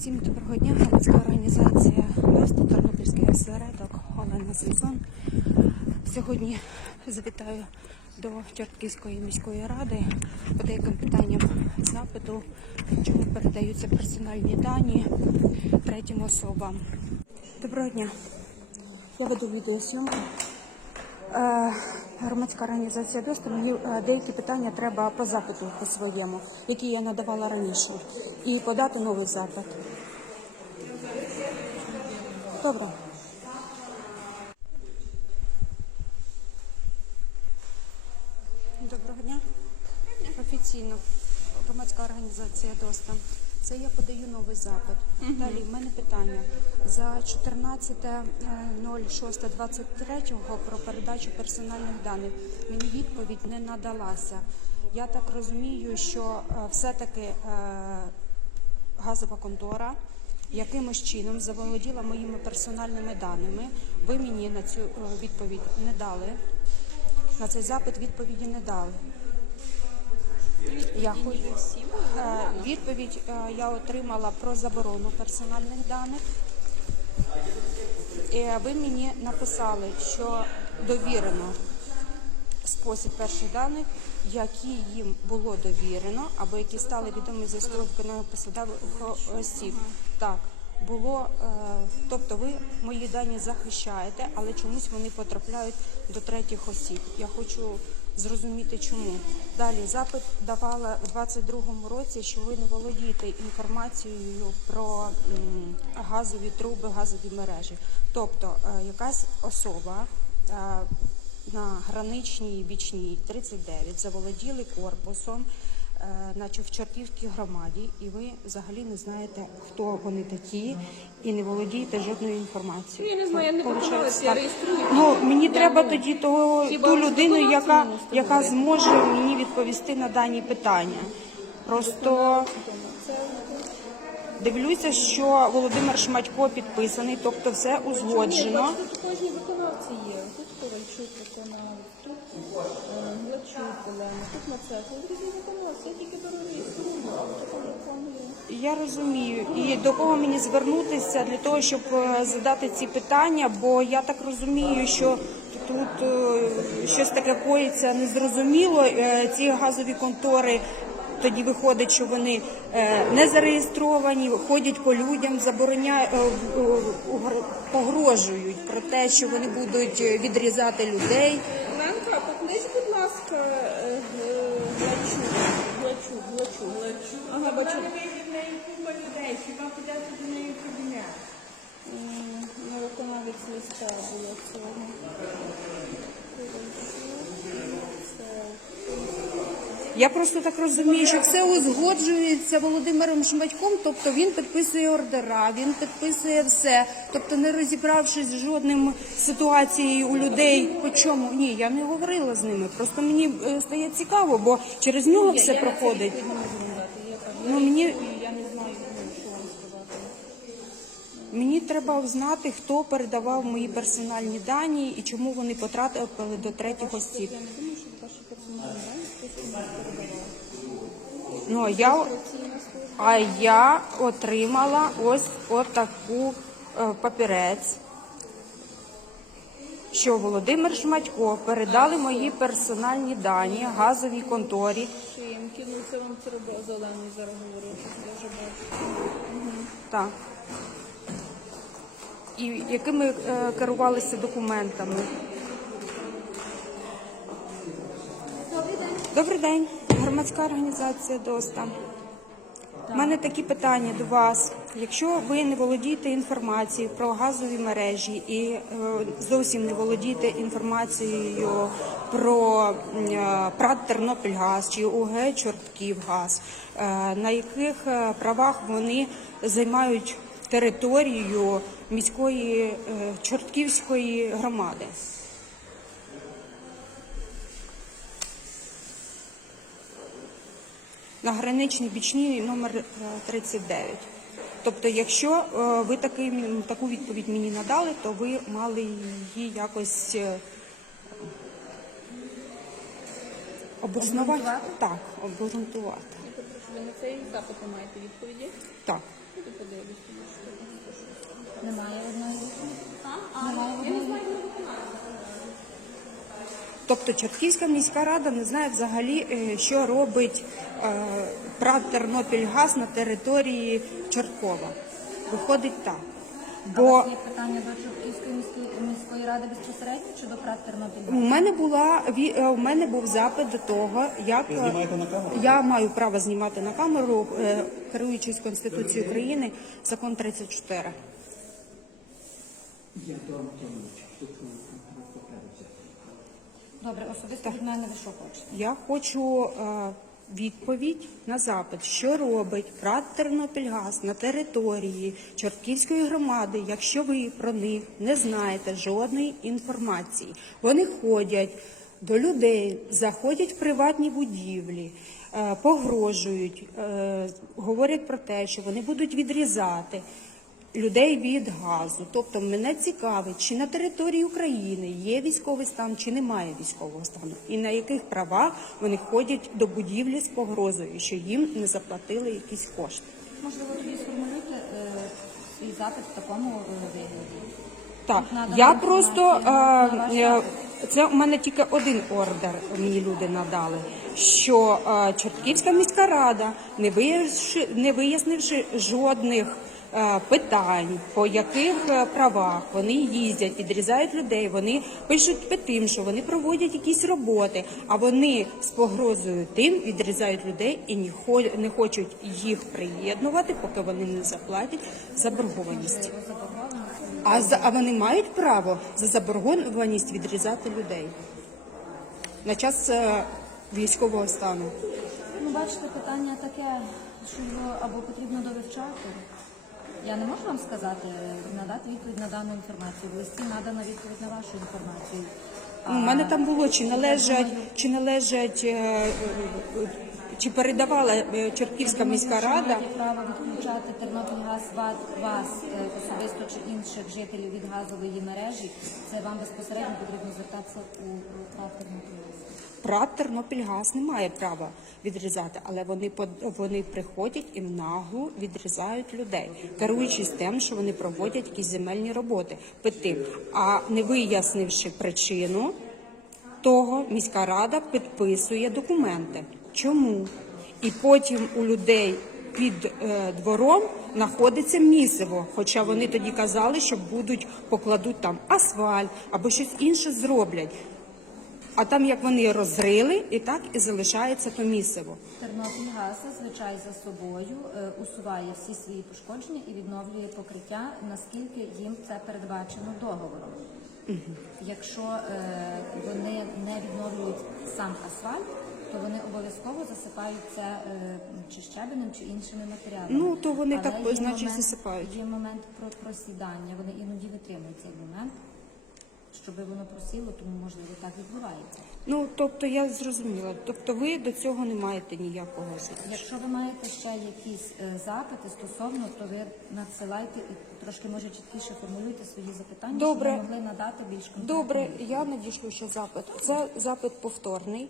Всім доброго дня, громадська організація «Веста», Тернопільський осередок, Олена Сезон. Сьогодні завітаю до Чортківської міської ради по деяким питанням запиту, чому передаються персональні дані третім особам. Доброго дня. Я веду відеосйомку. Громадська організація ДОСТа, мені е, деякі питання треба по запиту по своєму, які я надавала раніше, і подати новий запит. Добре. Доброго дня. Офіційно. Громадська організація ДОСТа. Це я подаю новий запит. Далі в мене питання. За 14.06.23 про передачу персональних даних мені відповідь не надалася. Я так розумію, що е, все-таки е, газова контора якимось чином заволоділа моїми персональними даними. Ви мені на цю е, відповідь не дали. На цей запит відповіді не дали. Я хочу Е, відповідь е, я отримала про заборону персональних даних. Е, Ви мені написали, що довірено спосіб перших даних, які їм було довірено, або які стали відомі за виконання посадових осіб. Так, було, тобто ви мої дані захищаєте, але чомусь вони потрапляють до третіх осіб. Я хочу зрозуміти, чому. Далі запит давала у 22-му році, що ви не володієте інформацією про газові труби, газові мережі. Тобто е, якась особа е, на граничній бічній 39 заволоділи корпусом, наче в Чортківській громаді, і ви взагалі не знаєте, хто вони такі, і не володієте жодною інформацією. Я не знаю, я не Получається я реєструю. Ну мені Я треба не- тоді того Хіба ту людину, яка, яка зможе мені відповісти на дані питання. Просто дивлюся, що Володимир Шматько підписаний, тобто все узгоджено. Тут кожні виконавці є. Тут Ковальчук виконавець, тут Глачук тут Мацак. Тут різні виконавці, я тільки виконую. Я розумію. І до кого мені звернутися для того, щоб е, задати ці питання, бо я так розумію, що тут е, щось таке коїться незрозуміло. Е, Ці газові контори. Тоді виходить, що вони не зареєстровані, ходять по людям, забороняють, погрожують про те, що вони будуть відрізати людей. Оленка, поклич, будь ласка, е, е, Глачук. Глачук, Глачук, Глачук. Ага, бачу. М, Не виконавець листа було цього. Я просто так розумію, що все узгоджується Володимиром Шматьком, тобто він підписує ордера, він підписує все. Тобто, не розібравшись з жодним ситуацією у людей, по чому ні, я не говорила з ними. Просто мені е, стає цікаво, бо через нього все проходить. Ну мені мені треба знати, хто передавав мої персональні дані і чому вони потрапили до третіх осіб. Я не думаю, що ваші персональні дані хтось передавав. Ну а я А я отримала ось отаку е, папірець, що Володимир Шматько передали мої персональні дані газовій конторі. Шимки, ну це вам треба з зараз говорити, я вже бачу. Так. І якими е, керувалися документами. Добрий день, громадська організація ДОСТА. У мене такі питання до вас. Якщо ви не володієте інформацією про газові мережі і е, зовсім не володієте інформацією про е, ПРАТ Тернопільгаз чи УГ Чортківгаз, на яких правах вони займають територію міської е, Чортківської громади? на граничній бічній номер е, 39. Тобто, якщо е, ви такий, таку відповідь мені надали, то ви мали її якось е, обоснувати. Так, обґрунтувати. Ви на цей запит маєте відповіді? Так. Піду подивлюсь. Немає одної вікни. Немає одної вікни. Тобто Чортківська міська рада не знає взагалі, е, що робить прав ПРАТ Тернопільгаз на території Чорткова. Виходить так. А у вас є питання до Чортківської міської, міської ради безпосередньо чи до Тернопіль? у мене була ві- е, у мене був запит до того, як е, знімаєте на камеру? я маю право знімати на камеру, е, керуючись Конституцією України, закон 34. Добре, особисто від мене ви що хочете? Я хочу е, відповідь на запит, що робить ПРАТ Тернопільгаз на території Чортківської громади, якщо ви про них не знаєте жодної інформації. Вони ходять до людей, заходять в приватні будівлі, е, погрожують, е, говорять про те, що вони будуть відрізати людей від газу. Тобто мене цікавить, чи на території України є військовий стан, чи немає військового стану, і на яких правах вони ходять до будівлі з погрозою, що їм не заплатили якісь кошти. Можливо, тоді сформулюйте е, свій запит в такому е, вигляді. Так, я просто е, е, це у мене тільки один ордер мені люди надали. Що Чортківська міська рада, не вияснивши, не вияснивши жодних питань, по яких е, правах вони їздять, відрізають людей, вони пишуть петим, що вони проводять якісь роботи, а вони з погрозою тим відрізають людей і не хочуть їх приєднувати, поки вони не заплатять заборгованість. А, за, а вони мають право за заборгованість відрізати людей на час е, військового стану. Ну, бачите, питання таке, що його або потрібно довивчати. Я не можу вам сказати, надати відповідь на дану інформацію. В листі надана відповідь на вашу інформацію. У мене там було чи належать, чи належать, е, е, чи передавала е, Чортківська міська рада. право відключати Тернопільгаз ва- вас особисто чи інших жителів від газової мережі, це вам безпосередньо потрібно звертатися у ПРАТ Тернопільгаз. ПРАТ Тернопільгаз не має права відрізати, але вони вони приходять і в наглу відрізають людей, керуючись тим, що вони проводять якісь земельні роботи. Пити. А не вияснивши причину того, міська рада підписує документи. Чому? І потім у людей під е, двором знаходиться місиво, хоча вони тоді казали, що будуть покладуть там асфальт або щось інше зроблять. А там як вони розрили, і так і залишається то місиво. Тернопільгаз зазвичай за собою е, усуває всі свої пошкодження і відновлює покриття, наскільки їм це передбачено договором. Якщо е, вони не відновлюють сам асфальт, то вони обов'язково засипають це е, чи щебенем, чи іншими матеріалами. Ну, то вони так, є значить, момент- засипають. Є момент про просідання. Вони іноді витримують цей момент. Щоб воно просіло, тому можливо так відбувається. Ну тобто я зрозуміла. Тобто ви до цього не маєте ніякого життя. Якщо ви маєте ще якісь е, запити стосовно, то ви надсилайте і трошки може чіткіше формулюйте свої запитання, Добре. щоб ми могли надати більш конкретно. Добре, я надішлю ще запит. Це запит повторний.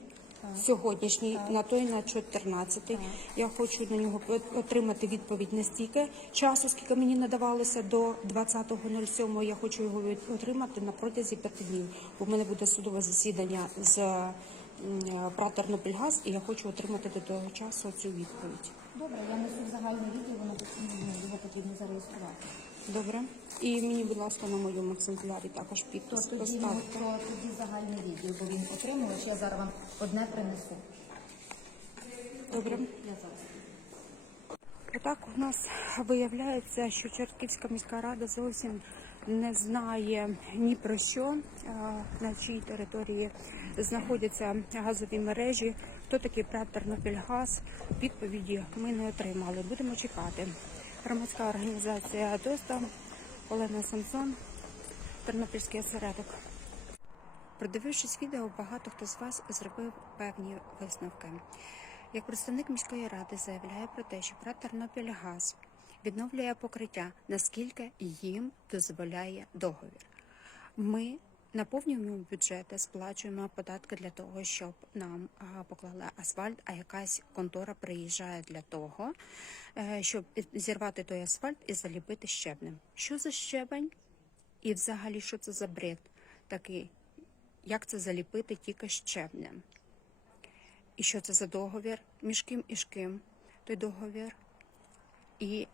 Сьогоднішній на той на 14 Я хочу на нього отримати відповідь не стільки часу, скільки мені надавалося до 20.07. Я хочу його отримати на протязі п'яти днів. В мене буде судове засідання з м, «Тернопільгаз», і я хочу отримати до того часу цю відповідь. Добре, я несу в загальне відео, воно ну, його потрібно зареєструвати. Добре. І мені, будь ласка, на моєму екземплярі також То підпис тоді, поставте. то тоді загальне відео, бо він отримувач, я зараз вам одне принесу. Добре. Я зараз. Отак у нас виявляється, що Чортківська міська рада зовсім не знає ні про що, е, на чиїй території знаходяться газові мережі, хто такий ПРАТ Тернопільгаз. Відповіді ми не отримали. Будемо чекати. Громадська організація ДОСТА, Олена Самсон, Тернопільський осередок. Продивившись відео, багато хто з вас зробив певні висновки. Як представник міської ради заявляє про те, що ПРАТ Тернопільгаз відновлює покриття, наскільки їм дозволяє договір. Ми наповнюємо бюджети, сплачуємо податки для того, щоб нам поклали асфальт, а якась контора приїжджає для того, е, щоб зірвати той асфальт і заліпити щебнем. Що за щебень? І взагалі, що це за бред такий? Як це заліпити тільки щебнем? І що це за договір? Між ким і з ким той договір? І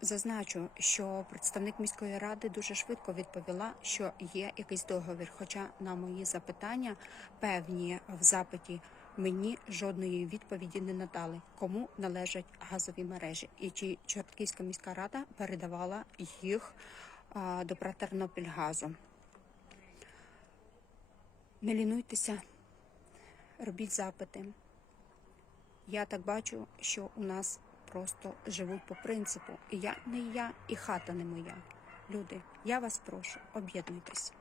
зазначу, що представник міської ради дуже швидко відповіла, що є якийсь договір. Хоча на мої запитання певні в запиті мені жодної відповіді не надали, кому належать газові мережі, і чи Чортківська міська рада передавала їх до Тернопільгазу. Не лінуйтеся, робіть запити. Я так бачу, що у нас просто живуть по принципу. І я не я, і хата не моя. Люди, я вас прошу, об'єднуйтесь.